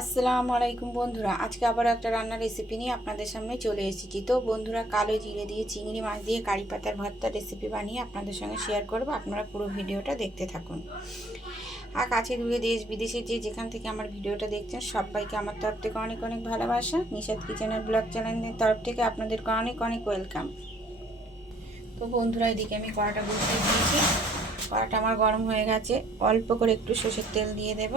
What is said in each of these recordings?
আসসালামু আলাইকুম বন্ধুরা, আজকে আবার একটা রান্নার রেসিপি নিয়ে আপনাদের সামনে চলে এসেছি। তো বন্ধুরা, কালো জিরে দিয়ে চিংড়ি মাছ দিয়ে কারি পাতার ভর্তা রেসিপি বানিয়ে আপনাদের সঙ্গে শেয়ার করব। আপনারা পুরো ভিডিওটা দেখতে থাকুন। আর কাছে দূরে দেশ বিদেশে যেখান থেকে আমার ভিডিওটা দেখছেন সবাইকে আমার তরফ থেকে অনেক অনেক ভালোবাসা। নিশাদ কিচেনের ব্লগ চ্যানেলের তরফ থেকে আপনাদেরকে অনেক অনেক ওয়েলকাম। তো বন্ধুরা, এদিকে আমি কড়াটা বসিয়ে দিয়েছি। কড়াটা আমার গরম হয়ে গেছে। অল্প করে একটু সরষের তেল দিয়ে দেব।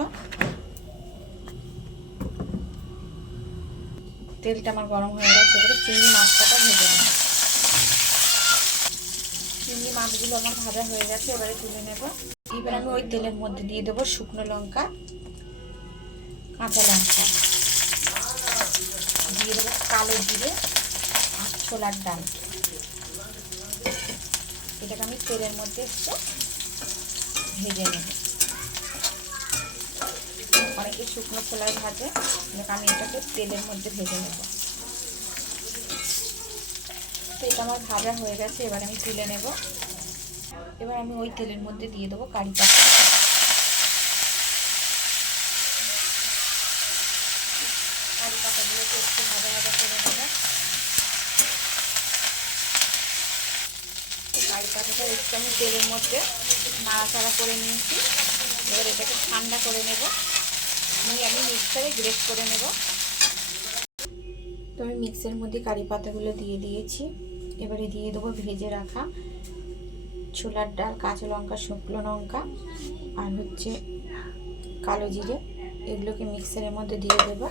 তেলটা আমার গরম হয়ে গেছে। এবারে চিংড়ি মাছটা ভেজে নেব। চিংড়ি মাছগুলো আমার ভাজা হয়ে গেছে, এবারে তুলে নেব। এবার আমি ওই তেলের মধ্যে দিয়ে দেবো শুকনো লঙ্কা, কাঁচা লঙ্কা, দিয়ে দেবো কালো জিরে আর ছোলার ডাল। এটাকে আমি তেলের মধ্যে একটু ভেজে নেব। অনেকে শুকনো ছোলায় ভাজে, আমি এটাকে তেলের মধ্যে ভেজে নেব। তো এটা আমার ভাজা হয়ে গেছে, এবার আমি তুলে নেব। এবার আমি ওই তেলের মধ্যে দিয়ে দেবো কারি পাতা। কারি পাতাগুলোকে একটু ভাজা ভাজা করে নেব। কারি পাতাটা একটু আমি তেলের মধ্যে নাড়াচাড়া করে নিয়েছি। এবার এটাকে ঠান্ডা করে নেব, নিয়ে আমি মিক্সারে গ্রেট করে নেব। তো আমি মিক্সের মধ্যে কারি পাতাগুলো দিয়ে দিয়েছি। এবারে দিয়ে দেবো ভেজে রাখা ছোলার ডাল, কাঁচা লঙ্কা, শুকনো লঙ্কা আর কালো জিরে। এগুলোকে মিক্সারের মধ্যে দিয়ে দেবো।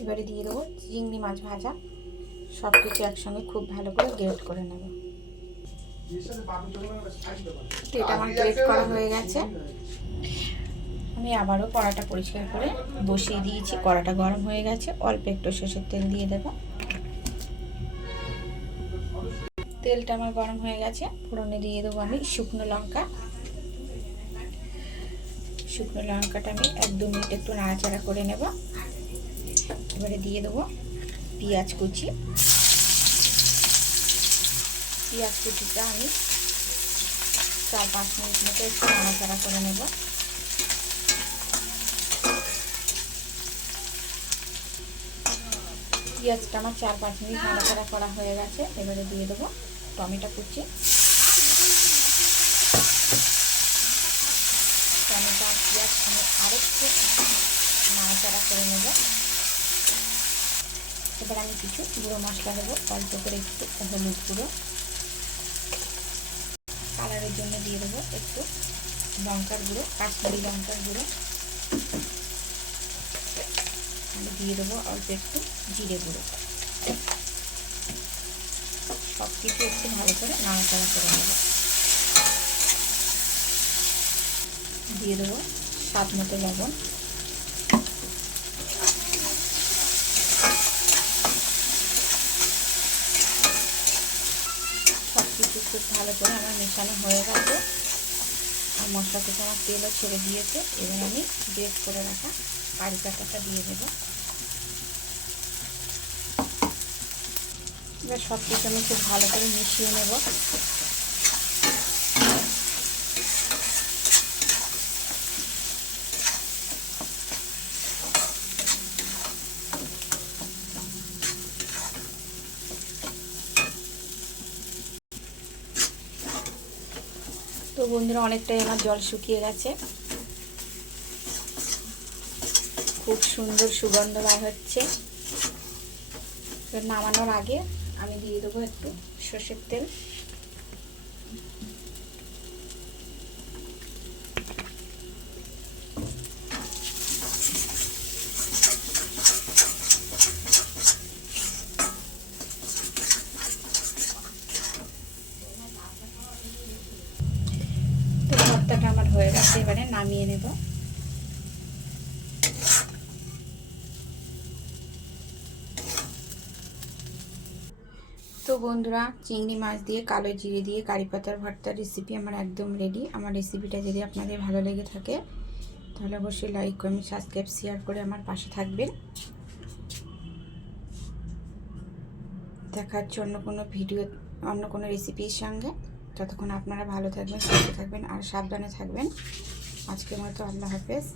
এবারে দিয়ে দেবো চিংড়ি মাছ ভাজা। সব কিছু একসঙ্গে খুব ভালো করে গ্রেট করে নেব। এটা আমার গ্রেট করা হয়ে গেছে। আমি আবারও কড়াটা পরিষ্কার করে বসিয়ে দিয়েছি। কড়াটা গরম হয়ে গেছে। অল্প একটু সরষের তেল দিয়ে দেব। তেলটা আমার গরম হয়ে গেছে। ফোড়নে দিয়ে দেবো আমি শুকনো লঙ্কা। শুকনো লঙ্কাটা আমি 1-2 মিনিট একটু নাড়াচাড়া করে নেব। এবারে দিয়ে দেবো পেঁয়াজ কুচি। পেঁয়াজ কুচিটা আমি 4-5 মিনিট মতো একটু নাড়াচাড়া করে নেব। পেঁয়াজটা আমার 4-5 মিনিট নাড়াচাড়া করা হয়ে গেছে। এবারে দিয়ে দেবো টমেটো কুচি। টমেটো আর পেঁয়াজ আমি আরেকটু নাড়াচাড়া করে নেব। এবার আমি কিছু গুঁড়ো মশলা দেবো। অল্প করে একটু হলুদ গুঁড়ো, কালারের জন্য দিয়ে দেবো একটু লঙ্কার গুঁড়ো, কাশ্মীরি লঙ্কার গুঁড়ো। আমি দিয়ে দেবো অল্প একটু জিরে গুঁড়ো। সব কিছু একটু ভালো করে নাড়াচাড়া করে নেব। দিয়ে দেবো স্বাদ মতো লবণ। সব কিছু খুব ভালো করে আমার মেশানো হয়ে গেছে। আর মশলা থেকে আমার তেলও ছেড়ে দিয়েছে। এবার আমি গ্রেট করে রাখা কারি পাতাটা দিয়ে দেব। এবার সব কিছু আমি খুব ভালো করে মিশিয়ে নেব। তো বন্ধুরা, অনেকটাই আমার জল শুকিয়ে গেছে। খুব সুন্দর সুগন্ধ বার হচ্ছে। নামানোর আগে আমি দিয়ে দেবো একটু সরষের তেল। তো ভর্তাটা আমার হয়ে গেছে, এবারে নামিয়ে নেব। তো বন্ধুরা, চিংড়ি মাছ দিয়ে কালো জিরে দিয়ে কারি পাতার ভর্তার রেসিপি আমার একদম রেডি। আমার রেসিপিটা যদি আপনাদের ভালো লেগে থাকে তাহলে অবশ্যই লাইক, কমেন্ট, সাবস্ক্রাইব, শেয়ার করে আমার পাশে থাকবেন। দেখা হচ্ছে অন্য কোনো ভিডিও, অন্য কোনো রেসিপির সঙ্গে। ততক্ষণ আপনারা ভালো থাকবেন, সুস্থ থাকবেন আর সাবধানে থাকবেন। আজকের মতো আল্লাহ হাফেজ।